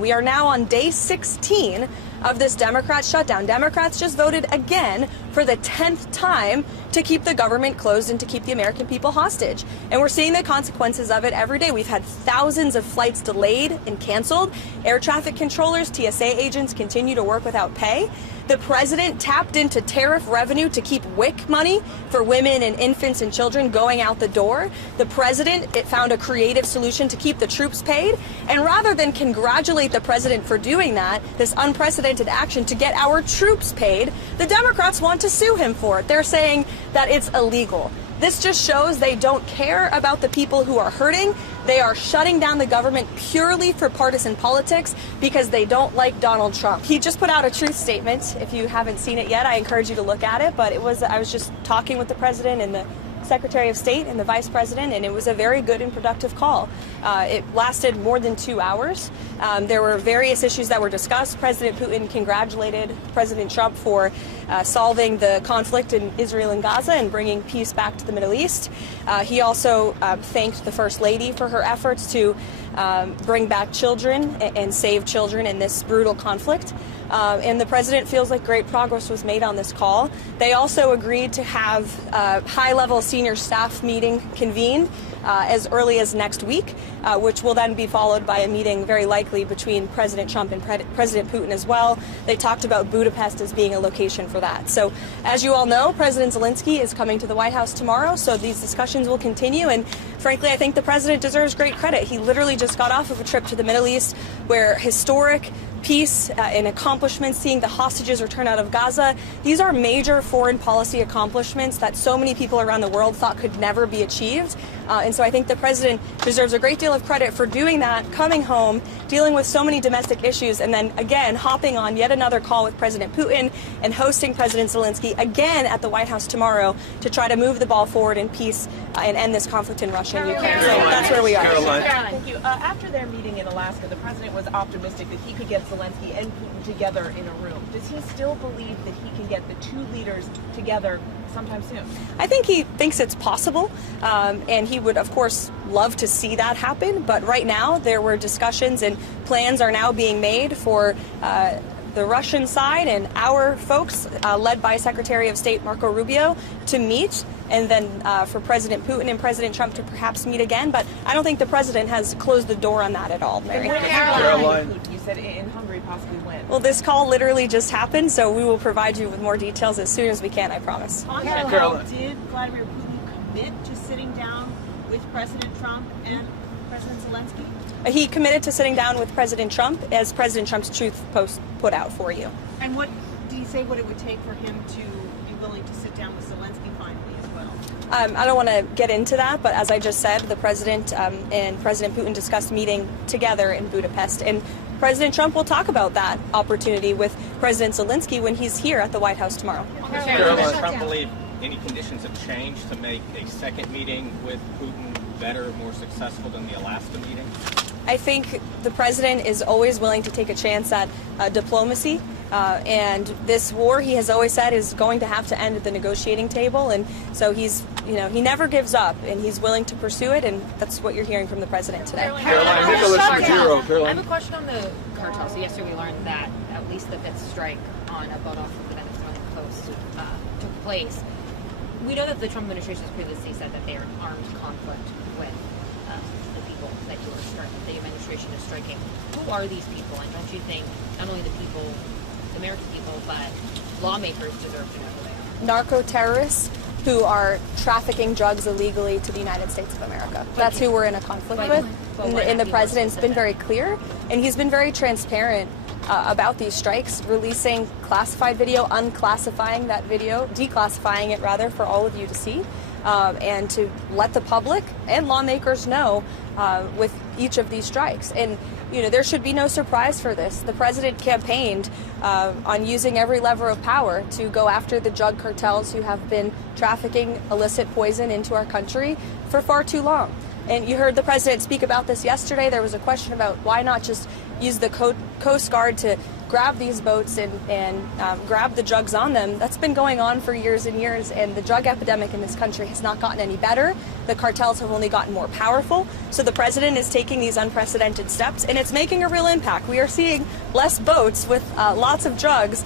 We are now on day 16 of this Democrat shutdown. Democrats just voted again for the 10th time to keep the government closed and to keep the American people hostage. And we're seeing the consequences of it every day. We've had thousands of flights delayed and canceled. Air traffic controllers, TSA agents continue to work without pay. The president tapped into tariff revenue to keep WIC money for women and infants and children going out the door. The president found a creative solution to keep the troops paid. And rather than congratulate the president for doing that, this unprecedented action to get our troops paid, the Democrats want to sue him for it. They're saying that it's illegal. This just shows they don't care about the people who are hurting. They are shutting down the government purely for partisan politics because they don't like Donald Trump. He just put out a truth statement. If you haven't seen it yet, I encourage you to look at it. But I was just talking with the president and the Secretary of State and the Vice President, and it was a very good and productive call. It lasted more than 2 hours. There were various issues that were discussed. President Putin congratulated President Trump for solving the conflict in Israel and Gaza and bringing peace back to the Middle East. He also thanked the First Lady for her efforts to bring back children and save children in this brutal conflict. And the president feels like great progress was made on this call. They also agreed to have a high-level senior staff meeting convened as early as next week, which will then be followed by a meeting very likely between President Trump and President Putin as well. They talked about Budapest as being a location for that. So as you all know, President Zelensky is coming to the White House tomorrow, so these discussions will continue. And frankly, I think the president deserves great credit. He literally just got off of a trip to the Middle East where historic peace and accomplishments, seeing the hostages return out of Gaza. These are major foreign policy accomplishments that so many people around the world thought could never be achieved. And so I think the president deserves a great deal of credit for doing that, coming home, dealing with so many domestic issues, and then again hopping on yet another call with President Putin and hosting President Zelensky again at the White House tomorrow to try to move the ball forward in peace and end this conflict in Russia and Ukraine. So that's where we are. Karoline. Thank you. After their meeting in Alaska, the president was optimistic that he could get Zelensky and Putin together in a room. Does he still believe that he can get the two leaders together sometime soon? I think he thinks it's possible, and he would, of course, love to see that happen. But right now, there were discussions and plans are now being made for the Russian side and our folks, led by Secretary of State Marco Rubio, to meet, and then for President Putin and President Trump to perhaps meet again. But I don't think the president has closed the door on that at all, Mary. Caroline, you said in Hungary possibly when? Well, this call literally just happened, so we will provide you with more details as soon as we can, I promise. On that note, did Vladimir Putin commit to sitting down with President Trump and President Zelensky? He committed to sitting down with President Trump, as President Trump's Truth Post put out for you. And what do you say what it would take for him to be willing to sit down with Zelensky finally as well? I don't want to get into that, but as I just said, the president and President Putin discussed meeting together in Budapest, and President Trump will talk about that opportunity with President Zelensky when he's here at the White House tomorrow. Does Trump believe any conditions have changed to make a second meeting with Putin better, more successful than the Alaska meeting? I think the president is always willing to take a chance at diplomacy. And this war, he has always said, is going to have to end at the negotiating table. And so he never gives up, and he's willing to pursue it. And that's what you're hearing from the president today. Caroline, Nicholas Maduro. I have a question on the cartel. So yesterday we learned that at least the fifth strike on a boat off of the Venezuelan coast took place. We know that the Trump administration has previously said that they are in armed conflict with the people that the administration is striking. Who are these people? And don't you think not only the people, the American people, but lawmakers deserve to know who they are? Narco terrorists who are trafficking drugs illegally to the United States of America. That's who we're in a conflict with. And the president's been very clear, and he's been very transparent about these strikes, releasing classified video, unclassifying that video, declassifying it rather for all of you to see, and to let the public and lawmakers know with each of these strikes. And there should be no surprise for this. The president campaigned on using every lever of power to go after the drug cartels who have been trafficking illicit poison into our country for far too long. And you heard the president speak about this yesterday. There was a question about why not just use the Coast Guard to grab these boats and grab the drugs on them. That's been going on for years and years, and the drug epidemic in this country has not gotten any better. The cartels have only gotten more powerful. So the president is taking these unprecedented steps, and it's making a real impact. We are seeing less boats with lots of drugs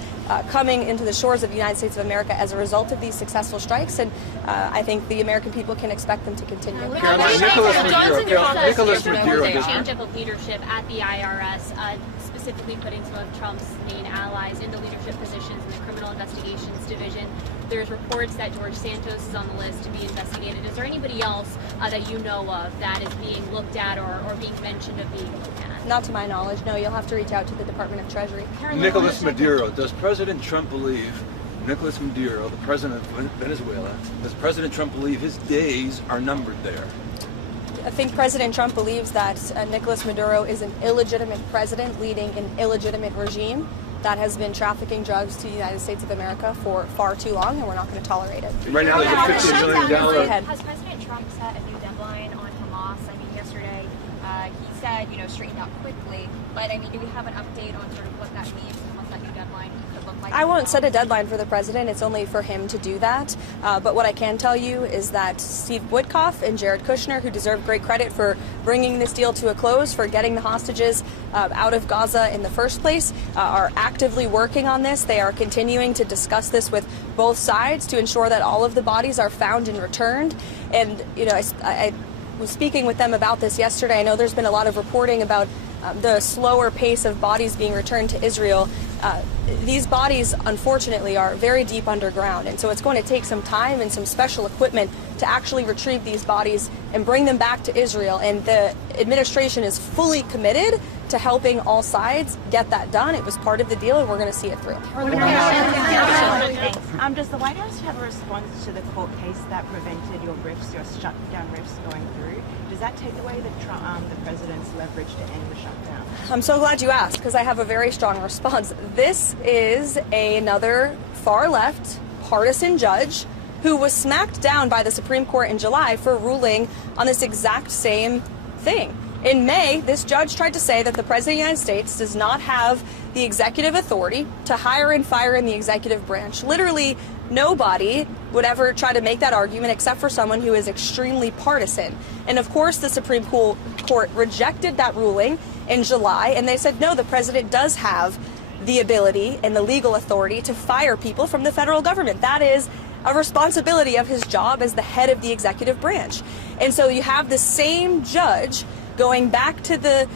coming into the shores of the United States of America as a result of these successful strikes, and I think the American people can expect them to continue. Nicholas Maduro, change of leadership at the IRS, specifically putting some of Trump's main allies in the leadership positions in the Criminal Investigations Division. There's reports that George Santos is on the list to be investigated. Is there anybody else that you know of that is being looked at or being mentioned of being looked at? Not to my knowledge, no. You'll have to reach out to the Department of Treasury. Nicholas Maduro, does President Trump believe, Nicholas Maduro, the president of Venezuela, does President Trump believe his days are numbered there? I think President Trump believes that Nicolas Maduro is an illegitimate president leading an illegitimate regime that has been trafficking drugs to the United States of America for far too long, and we're not going to tolerate it. Right now there's a $15 million... Has President Trump set a new deadline on Hamas? I mean, yesterday he said, straighten out quickly, but I mean, do we have an update on sort of what that means and what that new deadline could look like? I won't set a deadline for the president. It's only for him to do that. But what I can tell you is that Steve Witkoff and Jared Kushner, who deserve great credit for bringing this deal to a close, for getting the hostages out of Gaza in the first place, are actively working on this. They are continuing to discuss this with both sides to ensure that all of the bodies are found and returned. And, I was speaking with them about this yesterday. I know there's been a lot of reporting about the slower pace of bodies being returned to Israel. These bodies, unfortunately, are very deep underground, and so it's going to take some time and some special equipment to actually retrieve these bodies and bring them back to Israel. And the administration is fully committed to helping all sides get that done. It was part of the deal, and we're going to see it through. Does the White House have a response to the court case that prevented your shutdown riffs going through? Does that take away the president's leverage to end the shutdown? I'm so glad you asked, because I have a very strong response. This is another far-left partisan judge who was smacked down by the Supreme Court in July for ruling on this exact same thing. In May, this judge tried to say that the President of the United States does not have the executive authority to hire and fire in the executive branch. Literally, nobody would ever try to make that argument except for someone who is extremely partisan. And of course, the Supreme Court rejected that ruling in July, and they said, no, the president does have the ability and the legal authority to fire people from the federal government. That is a responsibility of his job as the head of the executive branch. And so you have the same judge going back to the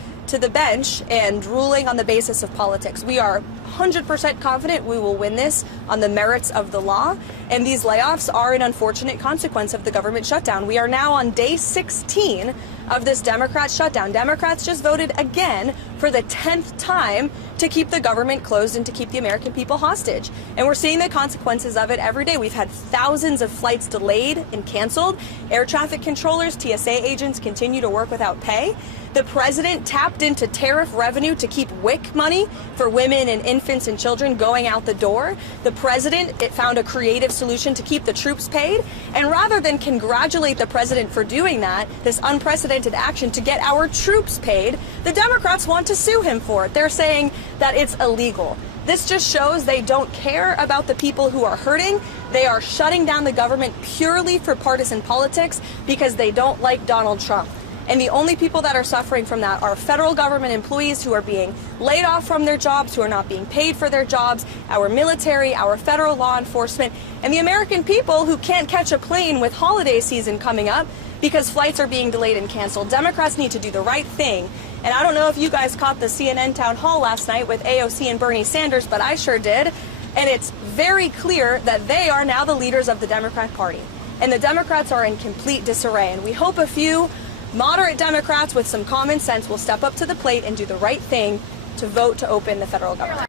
bench and ruling on the basis of politics. We are 100% confident we will win this on the merits of the law, and these layoffs are an unfortunate consequence of the government shutdown. We are now on day 16 of this Democrat shutdown. Democrats just voted again for the 10th time to keep the government closed and to keep the American people hostage. And we're seeing the consequences of it every day. We've had thousands of flights delayed and canceled. Air traffic controllers, TSA agents continue to work without pay. The president tapped into tariff revenue to keep WIC money for women and infants and children going out the door. The president found a creative solution to keep the troops paid. And rather than congratulate the president for doing that, this unprecedented action to get our troops paid, the Democrats want to sue him for it. They're saying that it's illegal. This just shows they don't care about the people who are hurting. They are shutting down the government purely for partisan politics because they don't like Donald Trump. And the only people that are suffering from that are federal government employees who are being laid off from their jobs, who are not being paid for their jobs, our military, our federal law enforcement, and the American people who can't catch a plane with holiday season coming up because flights are being delayed and canceled. Democrats need to do the right thing. And I don't know if you guys caught the CNN town hall last night with AOC and Bernie Sanders, but I sure did. And it's very clear that they are now the leaders of the Democrat Party. And the Democrats are in complete disarray. And we hope a few moderate Democrats with some common sense will step up to the plate and do the right thing to vote to open the federal government.